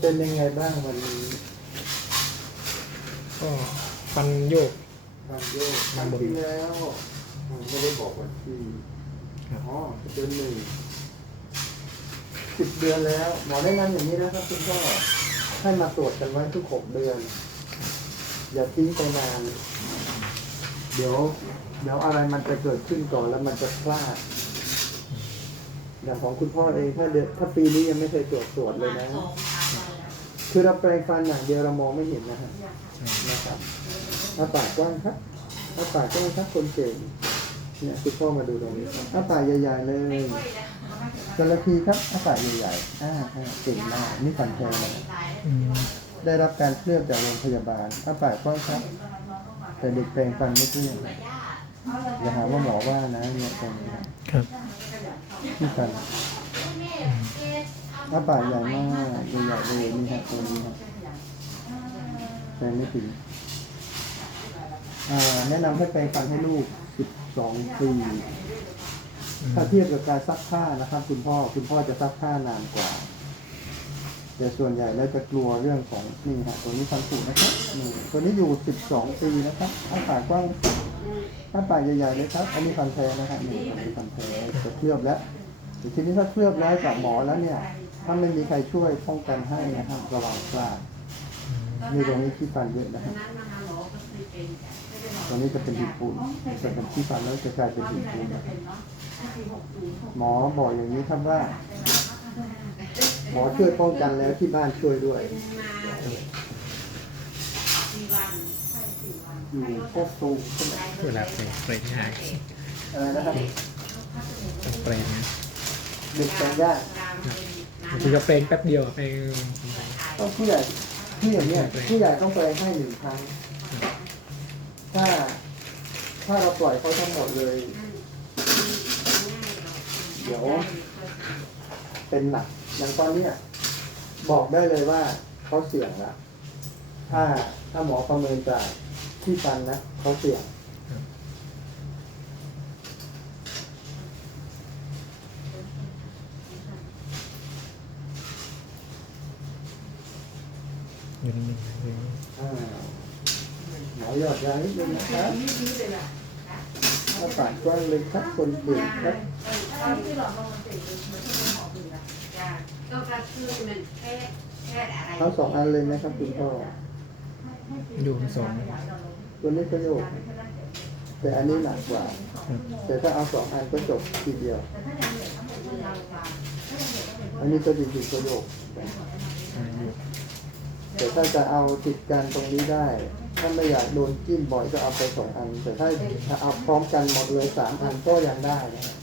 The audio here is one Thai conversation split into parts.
เป็นยังไงบ้างวันนี้ก็ฟันโยก วันโยกครั้งที่แล้วอ๋อไม่ได้บอกวันที่ครับ อ๋อเดือนหนึ่งสิบเดือนแล้ว หมอแนะนำอย่างนี้นะครับคุณพ่อให้มาตรวจกันไว้ทุกหกเดือน อย่าทิ้งไปนาน เดี๋ยว เดี๋ยวอะไรมันจะเกิดขึ้นก่อนแล้วมันจะพลาด อย่างของคุณพ่อเองถ้าเดือนถ้าปีนี้ยังไม่เคยตรวจตรวจเลยนะ คือเราแปรงฟันอย่างเดียวเรามองไม่เห็นนะฮะใช่นะครับอาปากกว้างครับอาปากกว้างครับคนเก่งเนี่ยคุณพ่อมาดูตรงนี้ครับอาปากใหญ่ๆเลยแต่ละทีครับอาปากใหญ่ๆอ่าอ่าเก่งมากนี่ฝันแท้นะอืมได้รับการเคลือบจากโรงพยาบาลอาปากกว้างครับ แต่เด็กแปรงฟันไม่เคลือบอย่าหาว่าหมอว่านะเนี่ยตรงนี้นะครับที่ฟัน อาปากใหญ่มากใหญ่เลยนี่ฮะตัวนี้ครับแปรงไม่ถึงอ่าแนะนำให้แปรงฟันให้ลูก 12 ปี ถ้าเทียบกับการซักผ้านะครับ คุณพ่อคุณพ่อจะซักผ้านานกว่า แต่ส่วนใหญ่แล้วจะกลัวเรื่องของนี่ครับตัวนี้ฟันผุนะครับนี่ตัวนี้อยู่ 12 ปีนะครับอ้าปากกว้างอ้าปากใหญ่ๆเลยครับ อันนี้ฟันแท้นะครับนี่อันนี้ฟันแท้จะเคลือบแล้วทีนี้ถ้าเคลือบแล้วกับหมอแล้วเนี่ย ถ้าไม่มีใครช่วยป้องกันให้นะครับระวังพลาดนี่ตรงนี้ที่ฟันเยอะนะครับตรงนี้จะเป็นหินปูนจะเป็นที่ฟันแล้วจะกลายเป็นหินปูนนะครับหมอบอกอย่างนี้ครับว่า หมอช่วยป้องกันแล้วที่บ้านช่วยด้วยอยู่พวกตูใช่ไหมเวลาเปรย์เปรย์ที่หายอะไรนะครับต้องเปรย์นะเด็กแต่งได้บางทีก็เปรย์แป๊บเดียวอะเปรย์ต้องผู้ใหญ่ที่อย่างเนี้ยผู้ใหญ่ต้องไปให้หนึ่งครั้ง ถ้าถ้าเราปล่อยเขาทั้งหมดเลย เดี๋ยว เป็นหนักอย่างตอนเนี้ยบอกได้เลยว่าเขาเสี่ยงละถ้าถ้าหมอประเมินจากที่ฟันนะเขาเสี่ยง อยู่นิ่งๆนะอยู่นิ่งอ่าหมอยอดยานิดนึงนะครับถ้าปากกว้างเลยครับคนเก่งครับก็กระชือมันแค่แค่อะไรทั้งสองอันเลยนะครับคุณพ่อๆอยู่ทั้งสองตัวนี้ประโยชน์แต่อันนี้หนักกว่าครับแต่ถ้าเอาสองอันก็จบทีเดียว อันนี้ก็จริงๆประโยชน์ใช่อยู่ แต่ถ้าจะเอาติดกันตรงนี้ได้ ถ้าไม่อยากโดนจิ้มบ่อยก็เอาไปสองอัน แต่ถ้าถ้าเอาพร้อมกันหมดเลยสามอันก็ยังได้นะครับ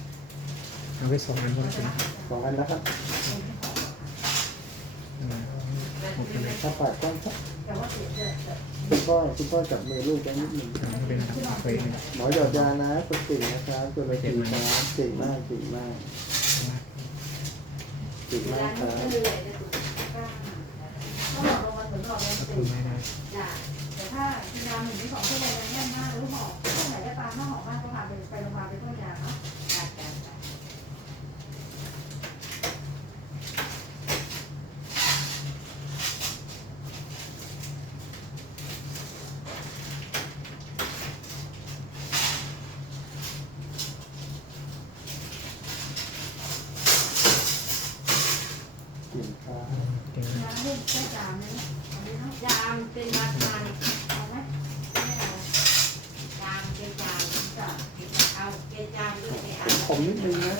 เอาไปสองอันพอถึงสองอันนะครับอืมโอเคเลยถ้าปากกว้างครับคุณพ่อคุณพ่อจับมือลูกไว้นิดหนึ่งอ่าไม่เป็นไรครับเปรย์เลยหมอหยอดยานะคนเก่งนะครับตัวละทีครับเก่งมากเก่งมากเก่งมากครับก็คือ ไม่ได้แต่ถ้ากินยาหนึ่งถึงสองชั่วโมงแน่นมากหรือหอบช่วงไหนก็ตามถ้าหอบมากก็พาไปไปโรงพยาบาลไปต้นยาเนาะ เก่งครับ เก่งมาก ยาให้แค่จามเลยเอาไหมเนาะยามเป็นมาทานเอาไหมไม่เอายามเป็นยามจ้ะเอาเป็นยามด้วยไม่เอาผมนิดนึงนะ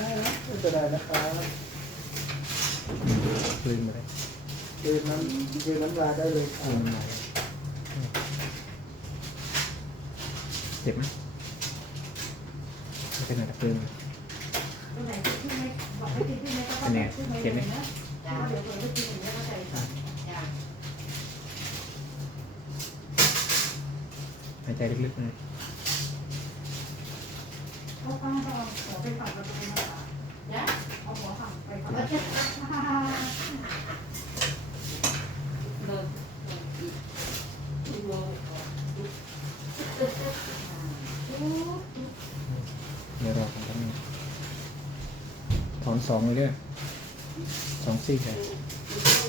ไม่เป็นไรนะครับลืมไปเลยคือน้ำคือน้ำลายได้เลยครับเจ็บไหมไม่เป็นไรครับลืมตรงไหนที่ไม่บอกให้ที่ไม่ต้องขึ้นไม่เลยนไปกินอย่างนี้ก็ใจสั่น ยาม หาย ใจลึกๆนะเพราะป้าต้องเอาหัวไปฝังประตูมานะเอาหัวฝังไปฝังเลิกเลิกอีกโมเดี๋ยวรอผมแป๊บนึงถอนสองเลยเรื่ยสองซี่เลย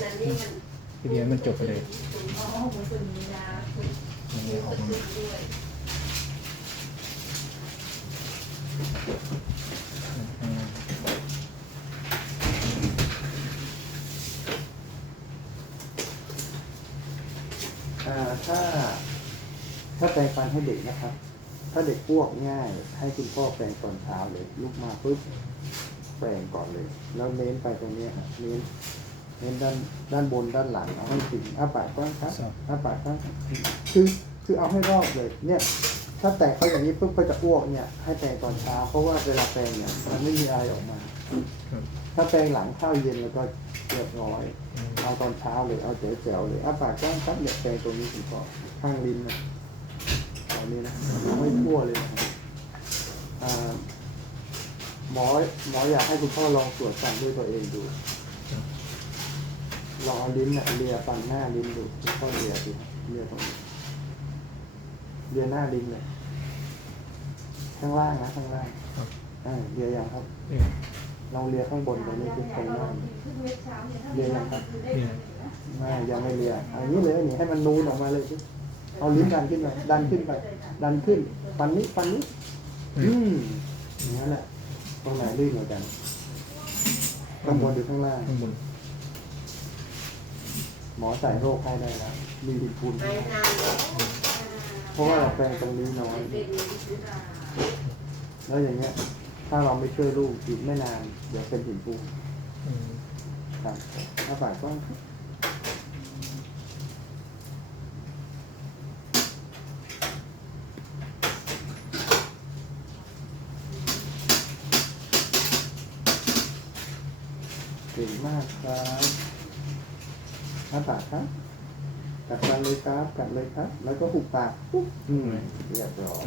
นั้นนี่มันทีเดียวมันจบไปเลยอ๋อหมูตื่นมีนาคือ มันเลยออกมาอ่าถ้า ถ้าแปรงฟันให้เด็กนะครับ ถ้าเด็กอ้วกง่าย ให้คุณพ่อแปรงตอนเช้าเลย ลุกมาปุ๊บแปรงก่อนเลย แล้วเน้นไปตรงเนี้ยฮะเน้น เน้นด้านด้านบนด้านหลังเอาให้ถึงอ้าปากกว้างครับ อ้าปากกว้างครับคือคือเอาให้รอบเลย เนี่ย ถ้าแตกเขาอย่างนี้ปุ๊บก็จะอ้วกเนี่ย ให้แปรงตอนเช้าเพราะว่าเวลาแปรงเนี่ยมันไม่มีอะไรออกมา ครับถ้าแปรงหลังข้าวเย็นแล้วก็เรียบร้อยอืมเอาตอนเช้าเลยเอาแจ๋วๆเลยอ้าปากกว้างครับเนี่ยแปรงตรงนี้ถึงก่อนข้างลิ้นนะตรงนี้นะเอาไม่ทั่วเลยนะครับอ่าหมอหมออยากให้คุณพ่อลองตรวจฟันด้วยตัวเองดู ลองเอาลิ้นน่ะเลียฟันหน้าลิ้นดูคุณพ่อเลียดูเลียตรงนี้เลียหน้าลิ้นเลยข้างล่างนะข้างล่างครับ อ่าเลียยังครับเอ๊ะลองเลียข้างบนตรงนี้คือตรงหน้าขึ้นเวทเช้าเนี่ยถ้าเรียนคือได้เงินอยู่นะไม่ยังไม่เลียเอันนี้เลยนี่ให้มันนูนออกมาเลยสิเอาลิ้นดันขึ้นไปดันขึ้นไป ดันขึ้นฟันนี้ฟันนี้ อืมอย่างนั้นแหละตรงไหนลื่นเหมือนกันข้างบนหรือข้างล่างข้างบน หมอใส่โรคให้ได้แล้วมีดินพูนไปนานแล้วเพราะว่าเราแปลงตรงนี้น้อยเป็นแล้วอย่างเงี้ย ถ้าเราไม่ช่วยลูกอีกไม่นาน เดี๋ยวเป็นหินปูนอืมครับถ้าปากก็เก่งมากครับ ถ้าปากครับกัดฟันเลยครับกัดเลยครับ แล้วก็หุบปากปุ๊บอืมเรียบร้อย